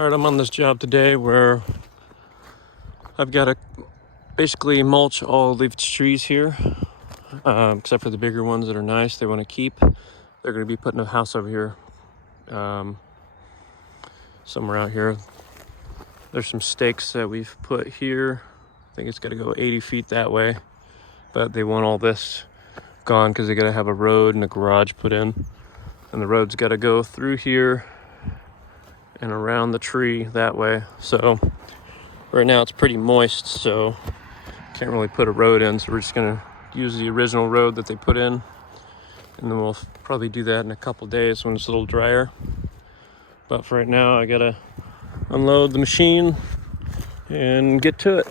Alright, I'm on this job today where I've got to basically mulch all of these trees here, except for the bigger ones that are nice, they want to keep. They're going to be putting a house over here, somewhere out here. There's some stakes that we've put here. I think it's got to go 80 feet that way, but they want all this gone because they got to have a road and a garage put in. And the road's got to go through here and around the tree that way. So right now it's pretty moist, so can't really put a road in. So we're just gonna use the original road that they put in, and then we'll probably do that in a couple days when it's a little drier. But for right now, I gotta unload the machine and get to it.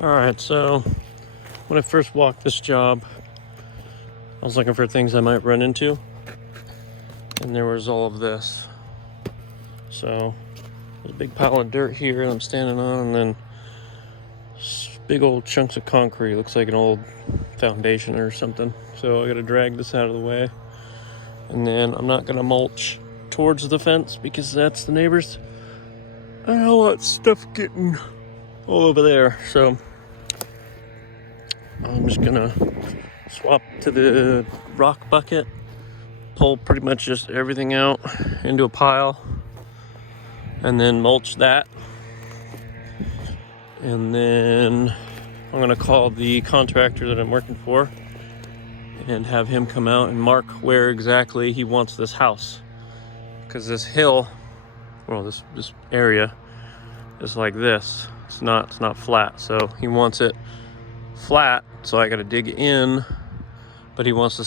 All right, so when I first walked this job, I was looking for things I might run into, and there was all of this. So there's a big pile of dirt here that I'm standing on, and then big old chunks of concrete. Looks like an old foundation or something. So I gotta drag this out of the way, and then I'm not gonna mulch towards the fence because that's the neighbors. I don't want stuff getting all over there, so I'm just gonna swap to the rock bucket, pull pretty much just everything out into a pile, and then mulch that. And then I'm gonna call the contractor that I'm working for and have him come out and mark where exactly he wants this house. Because this hill, well, this area is like this. It's not flat, so he wants it flat. So I got to dig in, but he wants to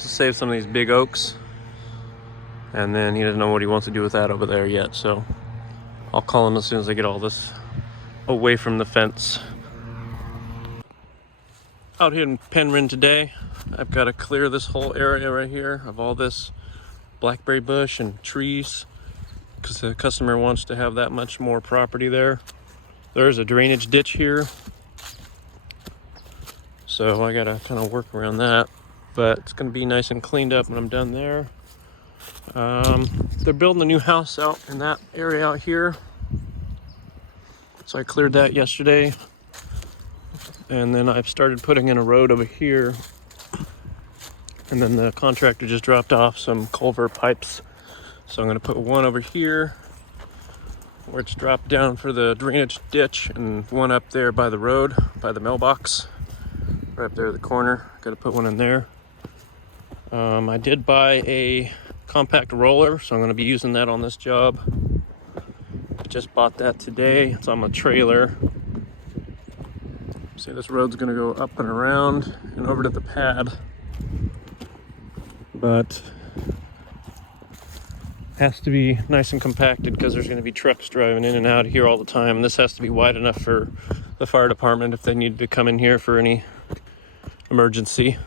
save some of these big oaks, and then he doesn't know what he wants to do with that over there yet. So I'll call him as soon as I get all this away from the fence. Out here in Penryn today, I've got to clear this whole area right here of all this blackberry bush and trees because the customer wants to have that much more property there. There's a drainage ditch here, so I gotta kind of work around that, but it's gonna be nice and cleaned up when I'm done there. They're building a new house out in that area out here, so I cleared that yesterday, and then I've started putting in a road over here. And then the contractor just dropped off some culvert pipes. So I'm gonna put one over here where it's dropped down for the drainage ditch, and one up there by the road, by the mailbox, right up there at the corner. Gotta put one in there. I did buy a compact roller, so I'm gonna be using that on this job. I just bought that today. It's on my trailer. See, this road's gonna go up and around and over to the pad. But has to be nice and compacted because there's going to be trucks driving in and out of here all the time. And this has to be wide enough for the fire department if they need to come in here for any emergency.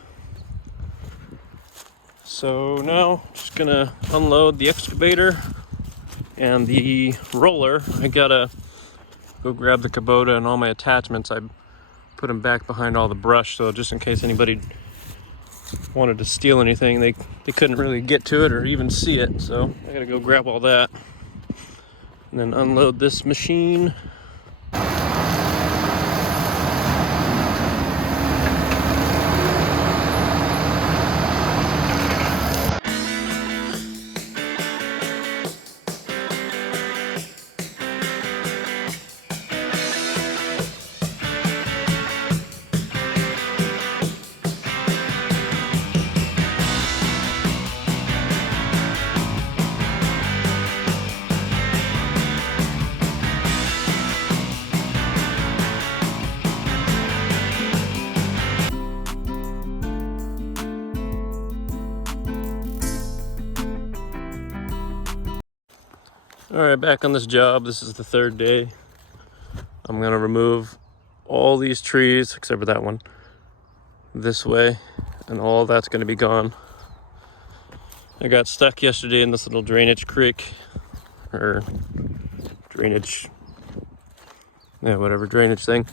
So now I'm just going to unload the excavator and the roller. I gotta go grab the Kubota and all my attachments. I put them back behind all the brush, so just in case anybody wanted to steal anything, they couldn't really get to it or even see it. So I gotta go grab all that and then unload this machine. All right, back on this job. This is the third day. I'm gonna remove all these trees except for that one this way, and all that's gonna be gone. I got stuck yesterday in this little drainage creek, or drainage, yeah, whatever, drainage thing.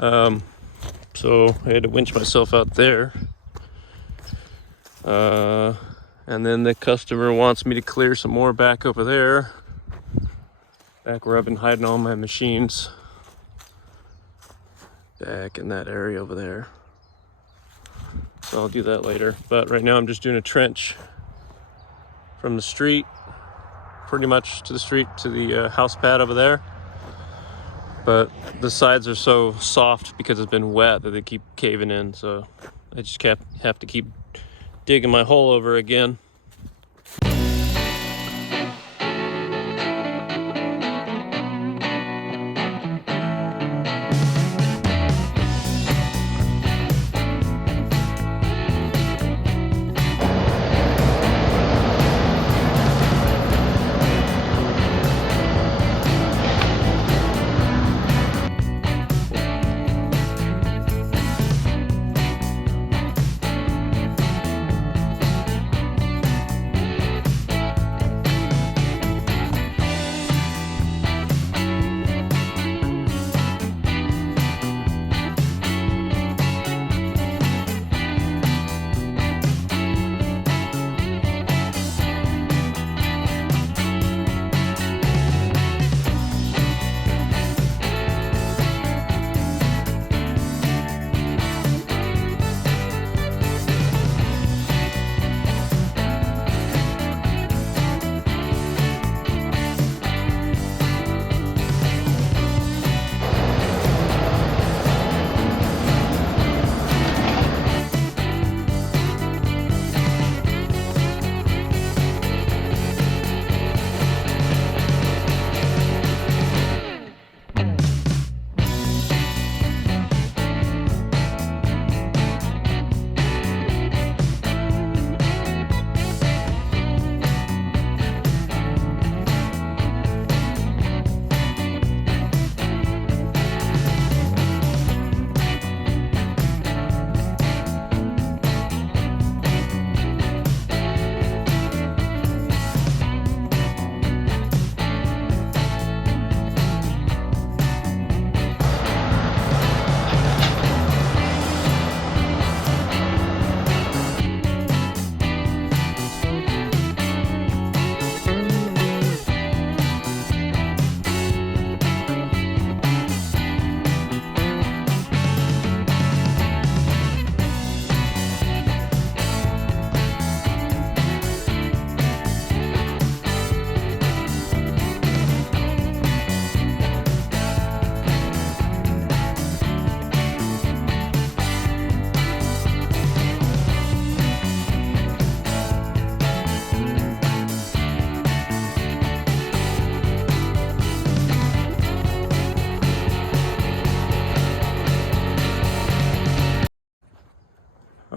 So I had to winch myself out there. And then the customer wants me to clear some more back over there, back where I've been hiding all my machines, back in that area over there. So I'll do that later. But right now I'm just doing a trench from the street, pretty much to the street, to the house pad over there. But the sides are so soft because it's been wet that they keep caving in. So I just have to keep digging my hole over again.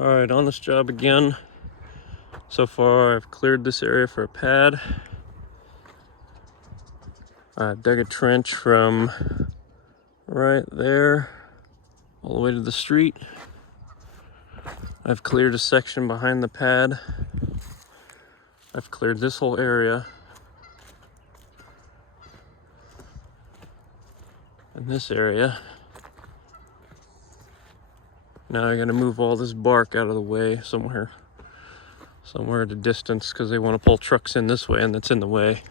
All right, on this job again. So far, I've cleared this area for a pad. I dug a trench from right there all the way to the street. I've cleared a section behind the pad. I've cleared this whole area. And this area. Now I gotta move all this bark out of the way somewhere at a distance because they want to pull trucks in this way and that's in the way.